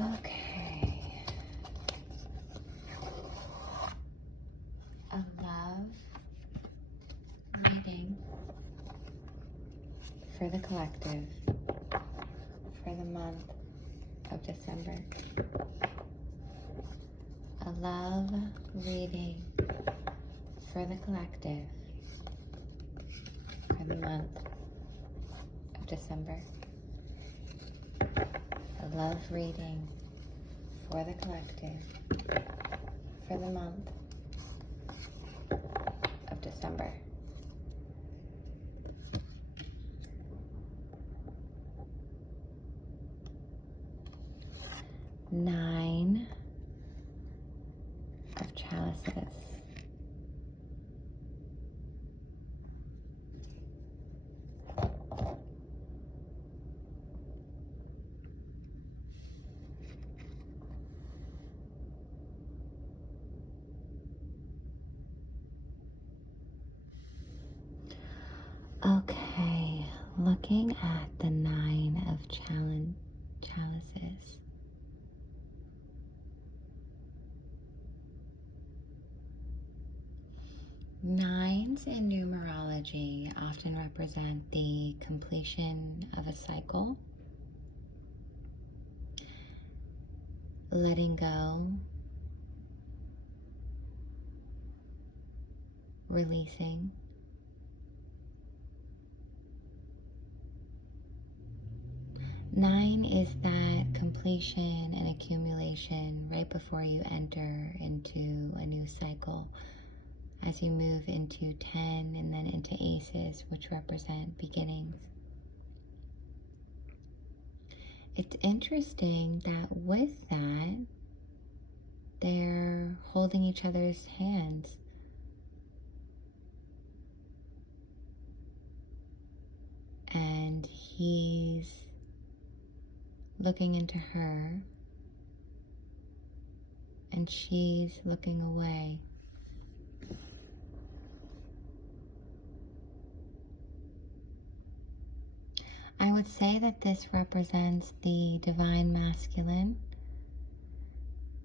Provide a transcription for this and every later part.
Okay. A love reading for the collective for the month of December. A love reading for the collective for the month of December. A love reading for the collective for the month of December. Nine of Chalices. Okay, looking at the Nine of Chalices. Nines in numerology often represent the completion of a cycle, letting go, releasing. Nine is that completion and accumulation right before you enter into a new cycle, as you move into 10 and then into aces, which represent beginnings. It's interesting that with that, they're holding each other's hands. And he's looking into her, and she's looking away. I would say that this represents the divine masculine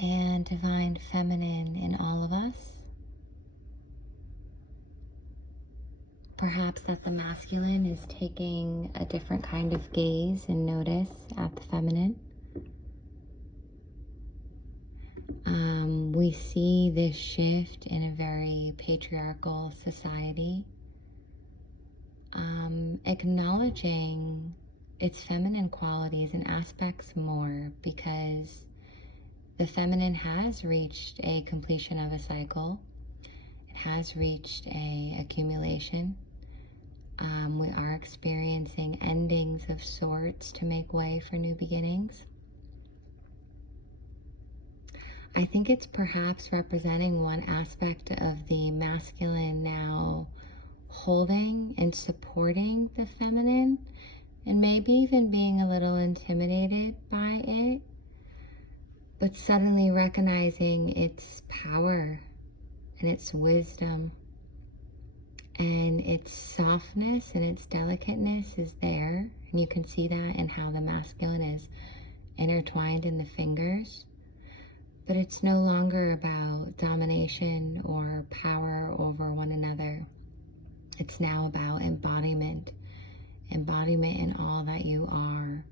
and divine feminine in all of us. Perhaps that the masculine is taking a different kind of gaze and notice at the feminine. We see this shift in a very patriarchal society, acknowledging its feminine qualities and aspects more, because the feminine has reached a completion of a cycle. It has reached a accumulation. We are experiencing endings of sorts to make way for new beginnings. I think it's perhaps representing one aspect of the masculine now holding and supporting the feminine, and maybe even being a little intimidated by it, but suddenly recognizing its power and its wisdom and its softness and its delicateness is there. And you can see that in how the masculine is intertwined in the fingers. But it's no longer about domination or power over one another. It's now about embodiment in all that you are,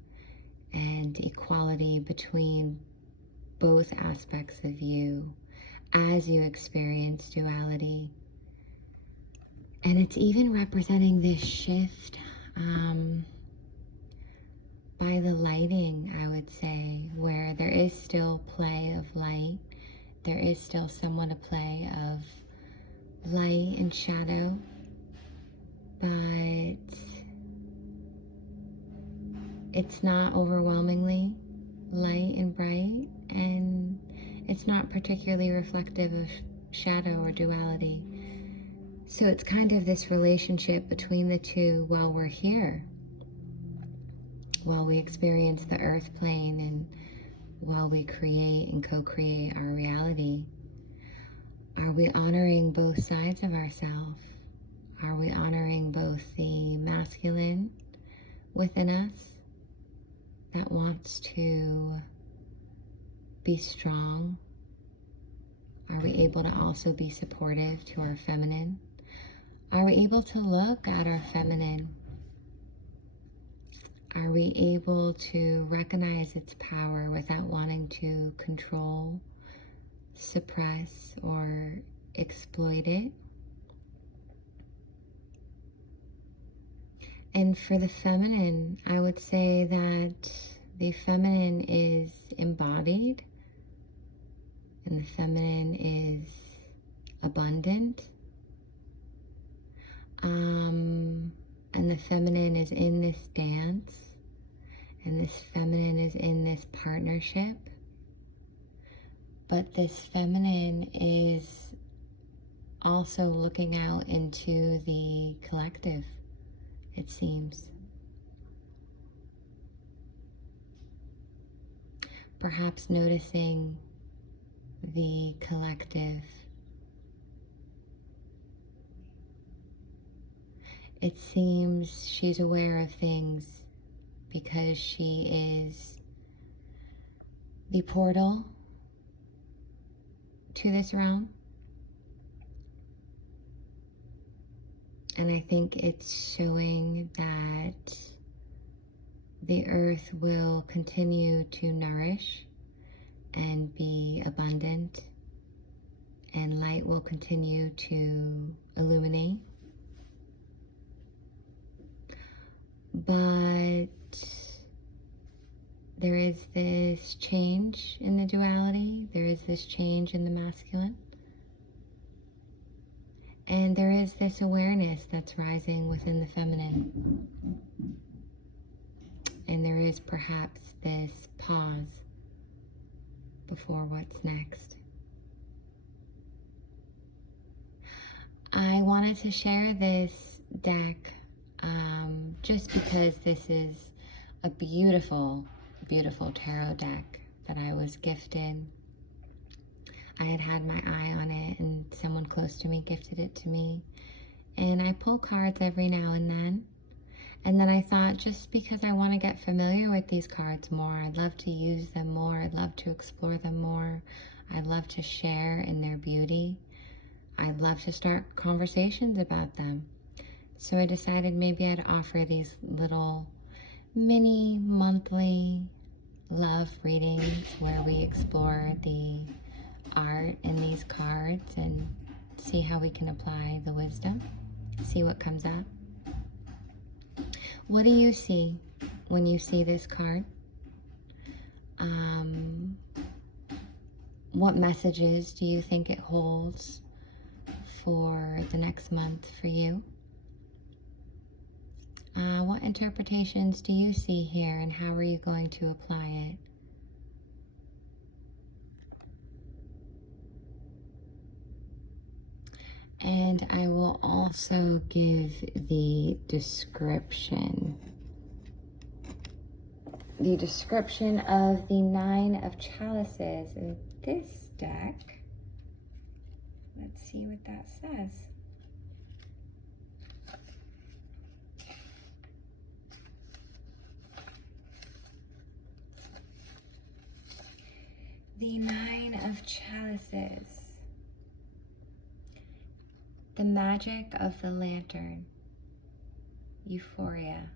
and equality between both aspects of you as you experience duality. And it's even representing this shift by the lighting, I would say, where there is still play of light. There is still somewhat a play of light and shadow, but it's not overwhelmingly light and bright, and it's not particularly reflective of shadow or duality. So it's kind of this relationship between the two while we're here, while we experience the earth plane, and while we create and co-create our reality. Are we honoring both sides of ourselves? Are we honoring both the masculine within us that wants to be strong? Are we able to also be supportive to our feminine? Are we able to look at our feminine? Are we able to recognize its power without wanting to control, suppress, or exploit it? And for the feminine, I would say that the feminine is embodied, and the feminine is abundant, and the feminine is in this dance, and this feminine is in this partnership, but this feminine is also looking out into the collective, it seems. Perhaps noticing the collective. It seems she's aware of things because she is the portal to this realm. And I think it's showing that the earth will continue to nourish and be abundant, and light will continue to illuminate. But there is this change in the duality, there is this change in the masculine, and there is this awareness that's rising within the feminine. And there is perhaps this pause before what's next. I wanted to share this deck just because this is a beautiful, beautiful tarot deck that I was gifted. I had my eye on it, and someone close to me gifted it to me. And I pull cards every now and then. And then I thought, just because I want to get familiar with these cards more, I'd love to use them more, I'd love to explore them more, I'd love to share in their beauty, I'd love to start conversations about them. So I decided maybe I'd offer these little mini monthly love readings where we explore the art in these cards and see how we can apply the wisdom, see what comes up. What do you see when you see this card? What messages do you think it holds for the next month for you? What interpretations do you see here, and how are you going to apply it? And I will also give the description. The description of the Nine of Chalices in this deck. Let's see what that says. The Nine of Chalices. The magic of the lantern. Euphoria.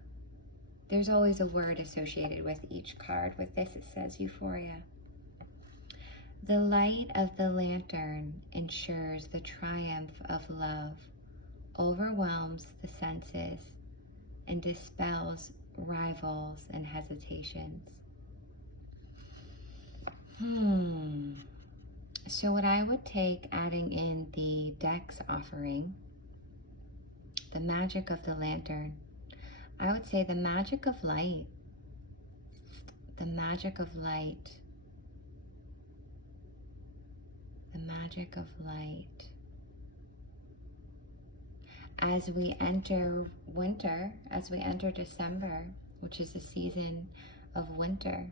There's always a word associated with each card. With this, it says euphoria. The light of the lantern ensures the triumph of love, overwhelms the senses, and dispels rivals and hesitations. So what I would take, adding in the deck's offering, the magic of the lantern, I would say the magic of light. The magic of light. The magic of light. As we enter winter, as we enter December, which is the season of winter,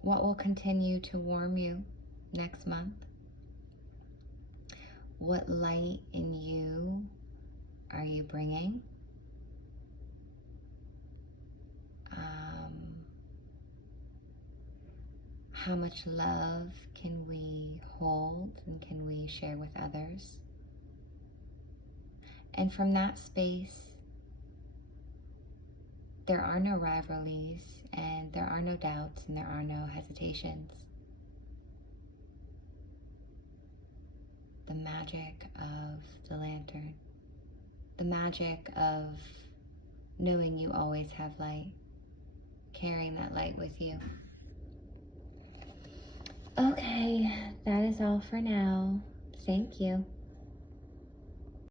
what will continue to warm you next month? What light in you are you bringing? How much love can we hold and can we share with others? And from that space, there are no rivalries, and there are no doubts, and there are no hesitations. The magic of the lantern, the magic of knowing you always have light, carrying that light with you. Okay, that is all for now. Thank you.